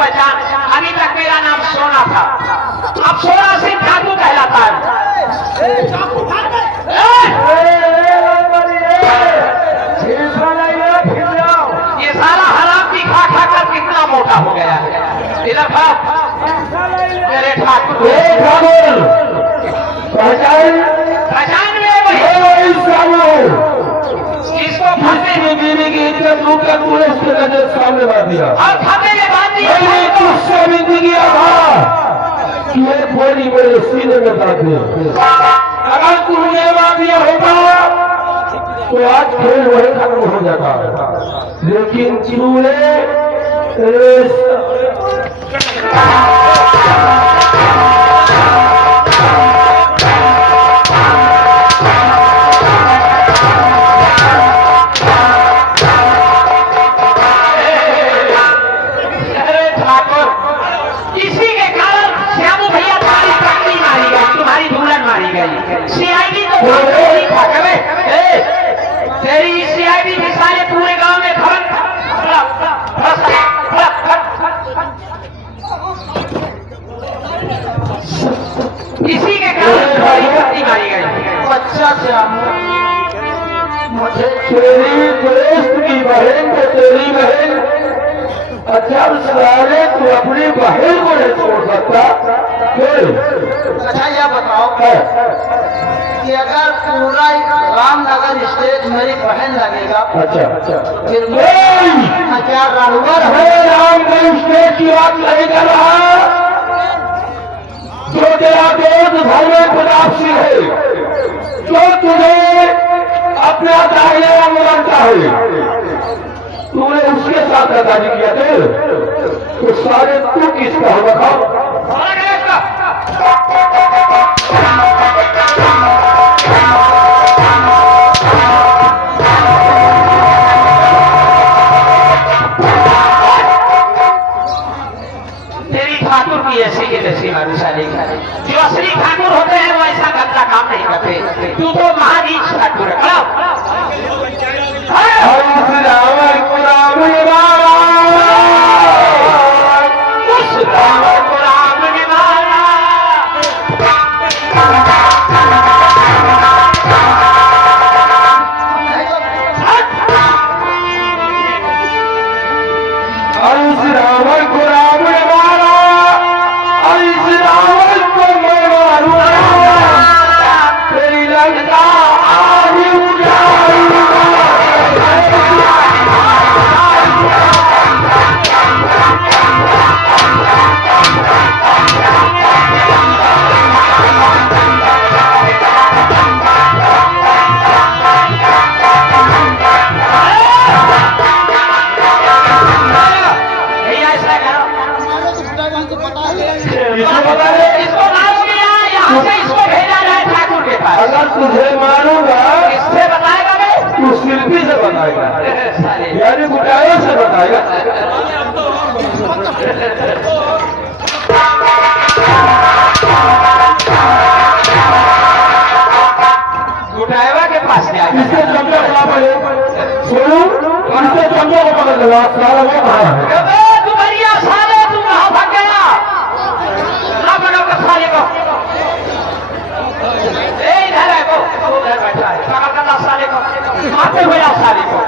पहचान। अभी तक मेरा नाम सोना था, अब सोना सिंह ठाकुर कहलाता है। ये सारा हराम भी खा खा कर कितना मोटा हो गया है। इधर भाग मेरे ठाकुर पहचान में वही इसको फंसे बीवी की इज्जत लूट कर तूने उसके नजर सामने मार दिया और खाते में बात दिया। मैंने तुझसे भी किया था कि एक गोली मेरे सीने में डाल दे। अगर तूने मार दिया होता तो आज खेल वही खत्म हो जाता, लेकिन तूने सीआईडी तो तेरी सीआईडी के सारे पूरे गांव में खबर इसी के कारण पत्नी मारी गई। अच्छा मुझे तेरी दोस्त की बहन को तेरी बहन, अच्छा सारे तू अपनी बहन को नहीं छोड़ सकता। अच्छा यह बताओ कि अगर पूरा रामनगर स्टेज मेरी बहन लगेगा, अच्छा फिर क्या रानवर है? रामनगर स्टेज की बात नहीं कर रहा, जो तेरा दोस्त घर में गुलाबसी है, जो तुझे अपना दाहिने रंग मानता है, तूने उसके साथ गद्दारी किया थे, तो सारे तू किसका हो बताओ? तेरी ठाकुर की ऐसी की तैसी मारूसाली, जो असली ठाकुर होते हैं वो ऐसा गंदा काम नहीं करते। तू तो महानीच ठाकुर है। अगर तुझे मारूंगा किससे बताएगा बे? तू शिल्पी से बताएगा, यानी गुटाया से बताएगा। गुटाएवा के पास क्या इससे चमचा को पकड़े, सुनो, इससे चमचा को पकड़ लो, सारा वो कहाँ है? तुम्हारिया साले तुम कहाँ भाग गया? ना बनो का साले को इधर है, वो उधर बैठा है, पकड़ कर साले को मारते हुए लाओ साले को,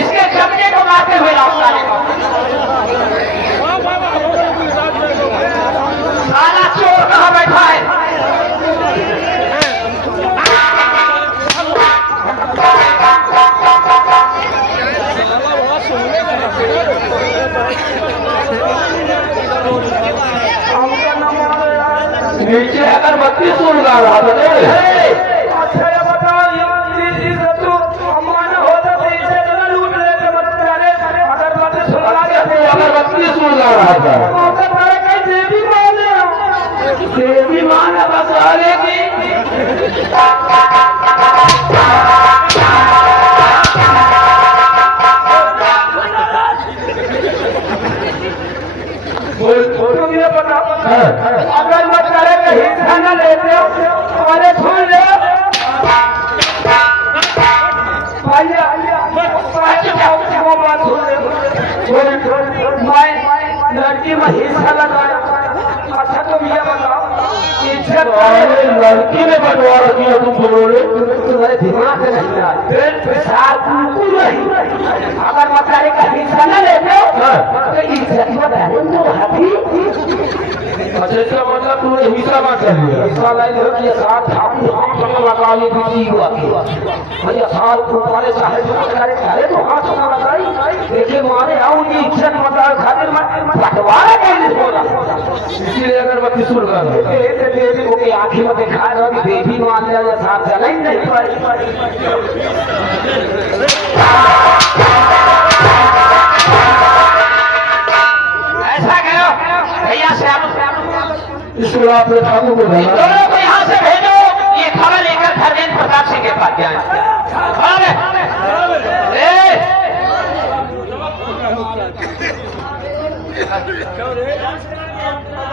इसके चमचे को मारते हुए लाओ साले को। साला चोर कहाँ बैठा है? नीचे अगरबत्ती सुन गा रहा था। अच्छा ये बताओ, अगरबत्ती सुन गा रहा था। देवी मान है बस आने की। ये बताओ, अगर मत करे हिस्सा न लेते हो, अरे छोड़ ले लड़की में हिस्सा लगाया। अच्छा तुम ये बताओ, इज्जत अरे लड़की ने बंटवारा किया तुम बोलोगे? तुम्हारे दिमाग में नहीं आ पेट पेशाब बिल्कुल नहीं। अगर मसाले का हिस्सा न लेते तो इज्जत बताए तो हाथी अच्छा इसका मतलब तुमने हिस्सा बांट लिया। हिस्सा ले लो कि साथ ठाकुर हम दोनों लगाए बीती हुआ भैया साल पुराने चाहे जो मसाले चाहे तो हाथ ना लगाई देखिए मारे आओ की इज्जत मसाल खातिर में बंटवारा कैसे हो रहा। इसीलिए अगरबत्ती शुरू कर रहा है। देवी को की आंखी में दिखा रहा कि देवी मान लिया साथ चला ही नहीं पाई। ऐसा करो भैया से इसको आपने ठाकुर को इन बोला दोनों को यहाँ से भेजो, ये खबर लेकर धर्मेंद्र प्रताप सिंह के पास जाए।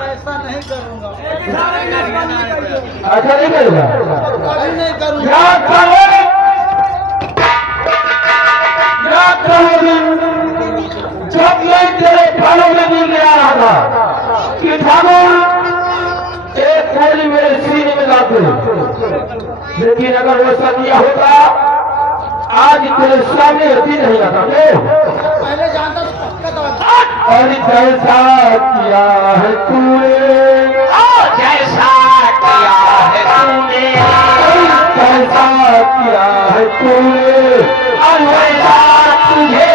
ऐसा नहीं करूंगा, अच्छा नहीं करेगा। कभी नहीं करूंगा। याद करो जब मैं तेरे थानों में मिल गया रहा था कि ठाकुर एक गोली मेरे सीने में लाते, लेकिन अगर वैसा किया होता आज तेरे सामने हती नहीं आता। पहले जानता तो पक्का था। और कैसा किया है तूने, जैसा किया है तूने, कैसा किया है तूने, और वैसा तुझे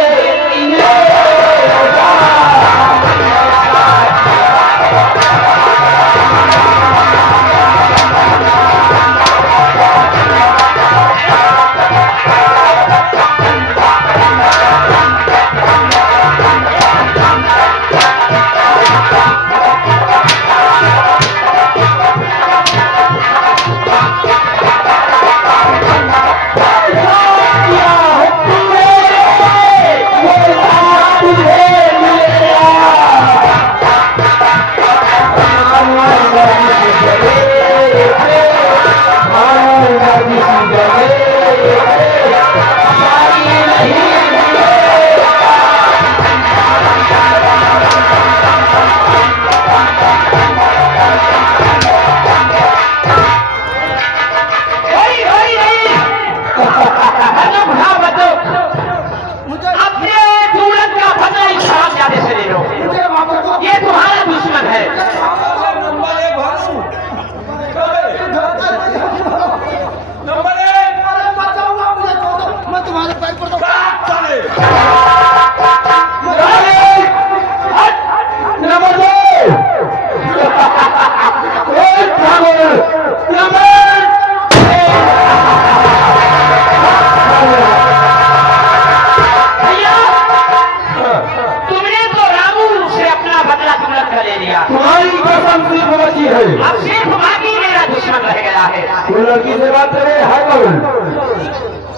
अब सिर्फ बाकी मेरा दुश्मन रह गया है। वो लड़की से बात करे है कौन?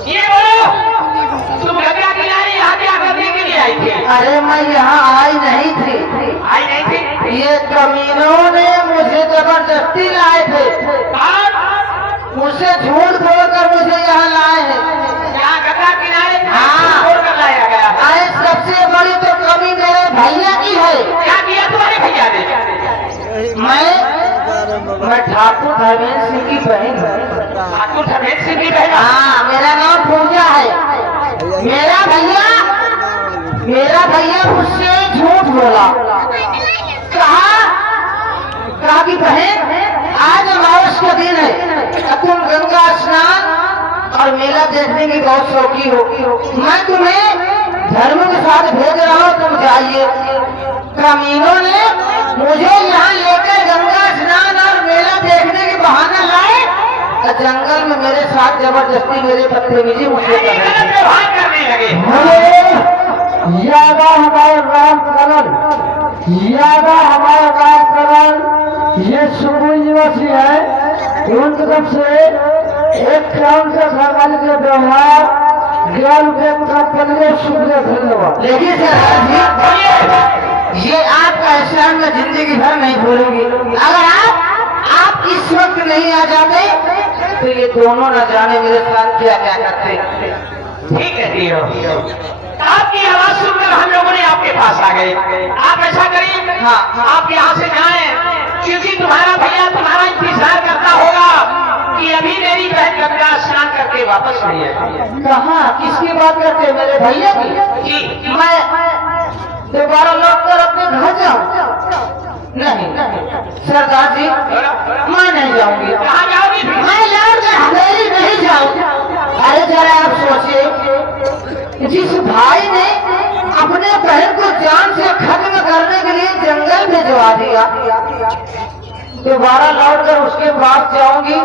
ये बोलो तुम गंगा किनारे यहाँ क्या करने के लिए आई थी? अरे मैं यहाँ आई नहीं थी, आई नहीं थी? ये कमीनों ने मुझे जबरदस्ती लाए थे, और मुझसे झूठ बोलकर मुझे यहाँ लाए हैं। यहाँ गंगा किनारे हाँ। छोड़कर लाया गया है। अरे सबसे बड़ी तो कमी मेरे भैया की है। क्या किया तुम्हारे भैया ने? मैं ठाकुर धर्मेंद्र सिंह की बहन हूँ। ठाकुर धर्मेंद्र सिंह की बहन? हाँ, मेरा नाम पूजा है। मेरा भैया मुझसे झूठ बोला, कहा कि बहन आज अमावस का दिन है, तुम गंगा स्नान और मेला देखने की बहुत शौकीन हो, मैं तुम्हें धर्म के साथ भेज रहा हूँ, तुम जाइए। कमीनों ने मुझे यहाँ लेकर गंगा स्नान और मेला देखने के बहाना लाए, जंगल में मेरे साथ जबरदस्ती मेरे बदतमीजी मुझसे कर रहे थे। व्यवहार करने लगे। यादा हमारे रामकरण, यादा हमारे रामकरण, ये सुबह निवासी है। उनकी तरफ से एक काम से घर वाले के व्यवहार ज्ञान के लिए शुक्रिया धन्यवाद। लेकिन सरदार जी, ये आपका एहसान मैं जिंदगी भर नहीं भूलूंगी। अगर आप इस वक्त नहीं आ जाते तो ये दोनों न जाने मेरे साथ क्या क्या करते। ठीक कहती हो। आपकी आवाज सुनकर हम लोगों ने आपके पास आ गए। आप ऐसा करिए, हाँ। आप यहाँ से जाएं, क्योंकि तुम्हारा भैया तुम्हारा इंतजार करता होगा कि अभी मेरी बहन गंगा स्नान करके वापस नहीं आई। कहाँ किसकी बात करते हैं? मेरे भैया की? जी, मैं दोबारा लौट कर अपने घर जाऊं? नहीं सरदार जी, मैं नहीं जाऊंगी। कहाँ जाओगी? मैं लौट कर हवेली नहीं जाऊं। अरे जरा आप सोचिए, जिस भाई ने अपने बहन को जान से खत्म करने के लिए जंगल भिजवा दिया, दोबारा लौट कर उसके पास जाऊंगी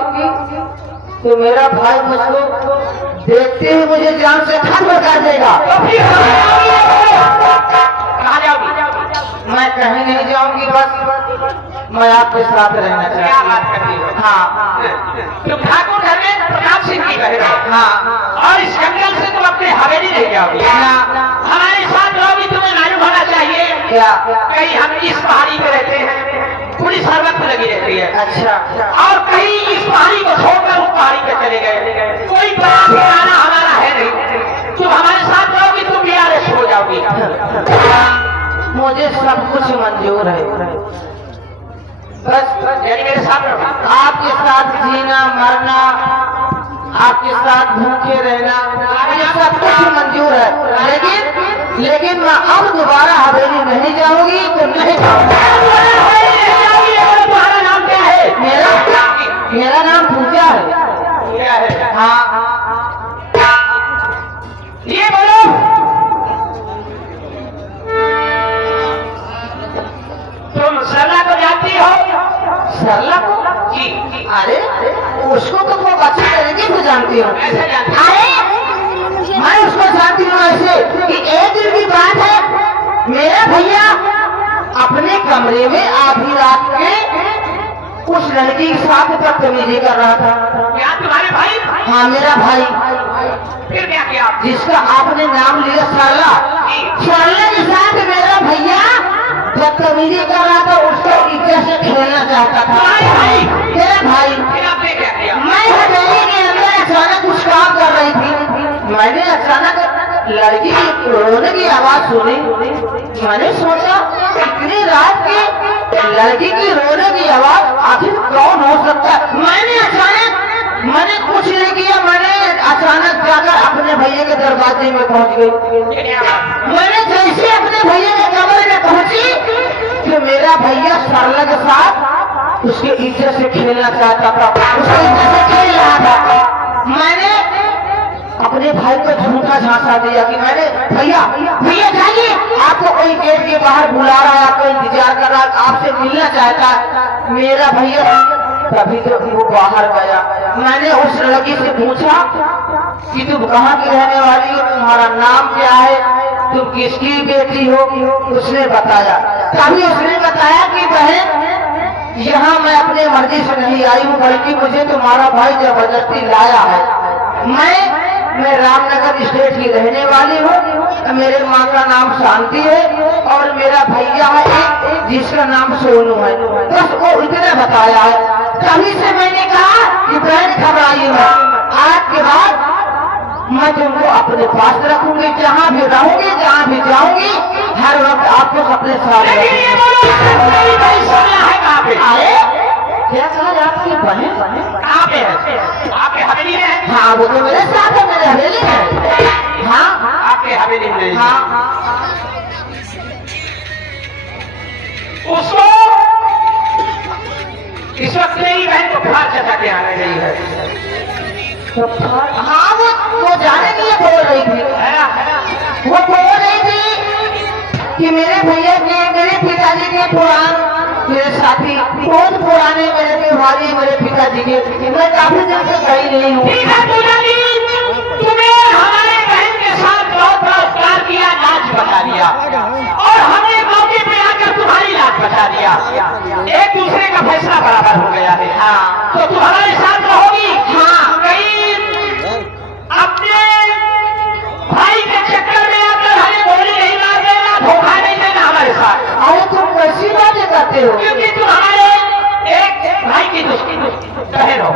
तो मेरा भाई मुझको देखते ही मुझे जान से खत्म कर देगा। कहाँ जाओगी? मैं कहीं नहीं जाऊंगी, बस मैं आपके साथ रहना क्या चाहती बात हूँ। करती हो? हाँ तुम ठाकुर धर्मेंद्र प्रताप सिंह की बहन हो। हाँ और इस जंगल से तुम अपने हवेली नहीं जाओगी। ना। हमारे साथ रहोगी, तुम्हें मालूम होना चाहिए क्या? कहीं हम इस पहाड़ी पे रहते हैं, पुलिस हर वक्त लगी रहती है, अच्छा और कहीं इस पहाड़ी को छोड़कर उस पहाड़ी पे चले गए, कोई बड़ा ठिकाना हमारा है नहीं। तुम हमारे साथ रहोगी, तुम भी अरेस्ट हो जाओगी। मुझे सब कुछ मंजूर है, बस यानी मेरे साथ रहो। आपके साथ जीना मरना, आपके साथ भूखे रहना, मुझे सब कुछ मंजूर है। लेकिन मैं अब दोबारा हवेली नहीं जाऊंगी तो नहीं जाऊंगी। तुम्हारा नाम क्या है? मेरा नाम पूजा है। क्या है? हाँ ये बोलो। तुम सरला को जानती हो? सरला को? जी। अरे उसको तो वो अच्छी तरीके से जानती हूँ। ऐसे जानती हो? अरे मैं उसको जानती हूँ ऐसे कि एक दिन की बात है, मेरा भैया अपने कमरे में आधी रात के उस लड़की के साथ बदतमीजी कर रहा था। क्या तुम्हारे भाई? हाँ मेरा भाई, फिर क्या किया? जिसका आपने नाम लिया सरला, सरला के साथ मेरा भैया बदतमीजी कर रहा था, उसको इज्जत से खेलना चाहता था। तुम्हारे भाई? मेरा भाई। फिर आपने क्या किया? मैं हवेली के अंदर अचानक कुछ काम कर रही थी, मैंने अचानक लड़की की रोने की आवाज सुनी। मैंने सोचा इतनी रात की लड़की की रोने की आवाज आखिर कौन हो सकता है। मैंने कुछ नहीं किया, मैंने अचानक जाकर अपने भैया के दरवाजे में पहुंच गई। ये क्या बात? मैंने जैसे अपने भैया के कमरे में पहुंची कि मेरा भैया सरला के साथ उसके इज्जत से खेलना चाहता था, उसके इज्जत से खेल रहा था। मैंने अपने भाई को झूठा झांसा दिया कि मैंने भैया भैया जाइए, आपको कोई गेट के बाहर बुला रहा है, आपको इंतजार कर रहा है, आपसे मिलना चाहता है। मेरा भैया तभी तो वो बाहर गया। मैंने उस लड़की से पूछा कि तुम कहाँ की रहने वाली हो, तुम्हारा नाम क्या है, तुम किसकी बेटी हो? उसने बताया। तभी उसने बताया कि बहन यहाँ मैं अपने मर्जी से नहीं आई हूँ, बल्कि मुझे तुम्हारा भाई जबरदस्ती लाया है। मैं रामनगर स्टेट की रहने वाली हूँ, मेरे माँ का नाम शांति है और मेरा भैया है एक जिसका नाम सोनू है। बस वो इतना बताया है। तभी से मैंने कहा कि बहन घबराइए मत, आज के बाद मैं तुमको अपने पास रखूंगी, जहाँ भी रहूंगी, जहाँ भी जाऊंगी, हर वक्त आपको अपने साथ लेकिन ये बोलो, मेरी भाई सरला है कहाँ पे? अरे क्या कहा आपकी बहन? कहाँ पे है? आपके हवेली में है? हाँ वो तो मेरे साथ है, मेरे हवेली में। हाँ आपके हवेली में? हाँ उसको इस वक्त मेरी बहन को बाहर चचा के आने गई है। हाँ वो जाने के लिए बोल रही थी। है ना? वो बोल रही थी कि मेरे भैया के, मेरे पिताजी के पुरान, मेरे साथी बहुत पुराने मेरे व्यवहारी मेरे पिताजी के, मैं काफी दिन से गई नहीं हूँ। ठीक है पूजा जी, तुम्हें हमारे बहन के साथ बहुत बड़ा उपकार किया, लाज बचा दिया, और हमने मौके पे आकर तुम्हारी लाज बचा दिया। एक दूसरे का फैसला बराबर हो गया है। हाँ तो तुम हमारे साथ रहोगी? हाँ। कहीं अपने भाई के चक्कर में आकर हमें गोली नहीं मार देना, धोखा नहीं देना हमारे साथ, अरे तुम कैसी बातें करते हो? क्योंकि तुम हमारे एक भाई की बहन हो,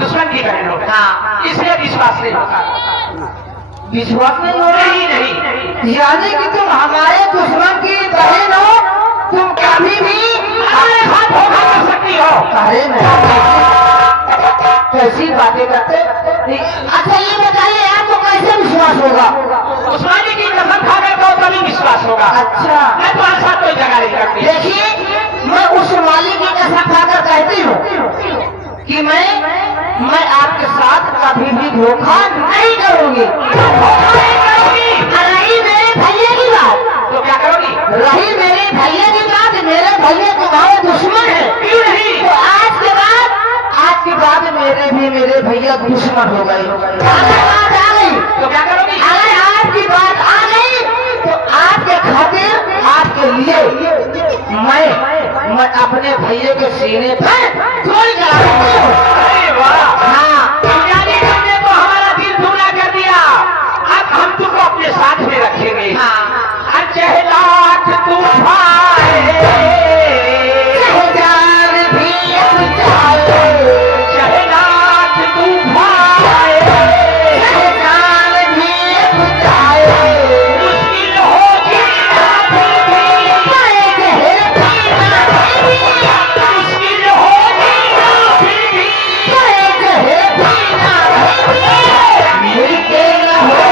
दुश्मन की बहन हो। हाँ। इसलिए विश्वास नहीं होता। विश्वास नहीं हो रहा? नहीं। यानी कि तुम हमारे दुश्मन की बहन हो, तुम कभी भी हमारे साथ धोखा कर सकती हो। अरे नहीं, कैसी बातें करते। अच्छा ये बताइए आपको कैसे विश्वास होगा? उस्मानी की कसम खा कर तो तभी विश्वास होगा। अच्छा मैं तुम्हारे साथ कोई जगह नहीं करती। देखिए, मैं उस मालिक की कसम खाकर कहती हूँ कि मैं आपके साथ कभी भी धोखा नहीं करूंगी। रही मेरे भैया की बात, तो क्या करोगी? रही मेरे भैया की बात, मेरे भैया तुम्हारे दुश्मन है। क्यों नहीं? तो आज के बाद मेरे भैया दुश्मन हो गए। अगर बात आ गई तो क्या करोगी? अगर आपकी बात आ गई तो आपके खातिर, आपके लिए मैं अपने भैया के सीने पर गोली चला सकती हूँ। अरे वाह! हाँ, यानी तुमने तो हमारा दिल धूना कर दिया। अब हम तुमको अपने साथ में रखेंगे। चाहे लाख तूफान जान भी अब जाए, चाहे लाख तूफान जान भी अब जाए, मुश्किल होगी ना फिर भी, मुश्किल होगी ना फिर भी, मिलके न हो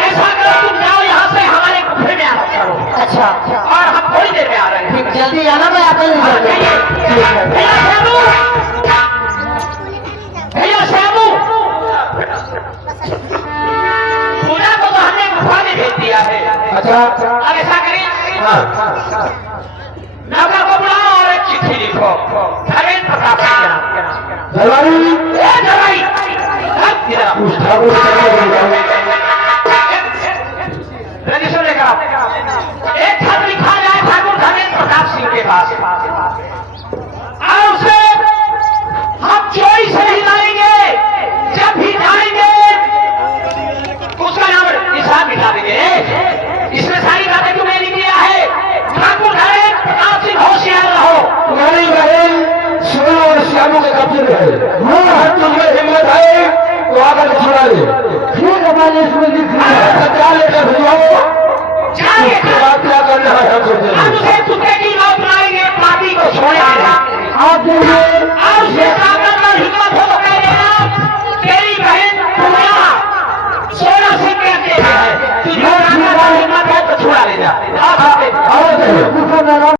ऐसा करो, तुम जाओ यहाँ से, हमारे गुफे में आराम करो। अच्छा, और हम थोड़ी देर में आ रहे हैं। जल्दी आना, मैं आता हूँ। भैया श्यामू, भैया श्यामू, पूजा को तो हमने गुफा में भेज दिया है। अच्छा अब ऐसा करें, नौकर को बुलाओ और एक चिट्ठी लिखो धर्मेंद्र प्रताप सिंह के नाम। दरबारी ए दरबारी, हट इधर आओ। उस ठाकुर रजिस्टर लेकर आओ। एक खत लिखा जाए ठाकुर धर्मेंद्र प्रताप सिंह के पास, और उसे हम चोरी से ही लाएंगे। जब भी जाएंगे उसका नाम निशान मिटा देंगे। इसमें सारी बातें तुमने लिख दिया है। ठाकुर धर्मेंद्र प्रताप सिंह, होशियार रहो। तुम्हारी बहन सुनो और श्यामू के कब्जे में है। हाँ, तुझमें हिम्मत है तो आकर छुड़ा ले। ठीक है, मैंने इसमें लिख दिया। कचरा लेकर भिजवाओ। जाइए, उसके बाद क्या करना है हम सोचेंगे। हम उसे कुत्ते की मौत बनाएंगे, पापी को छोड़ेंगे नहीं। आप देखिए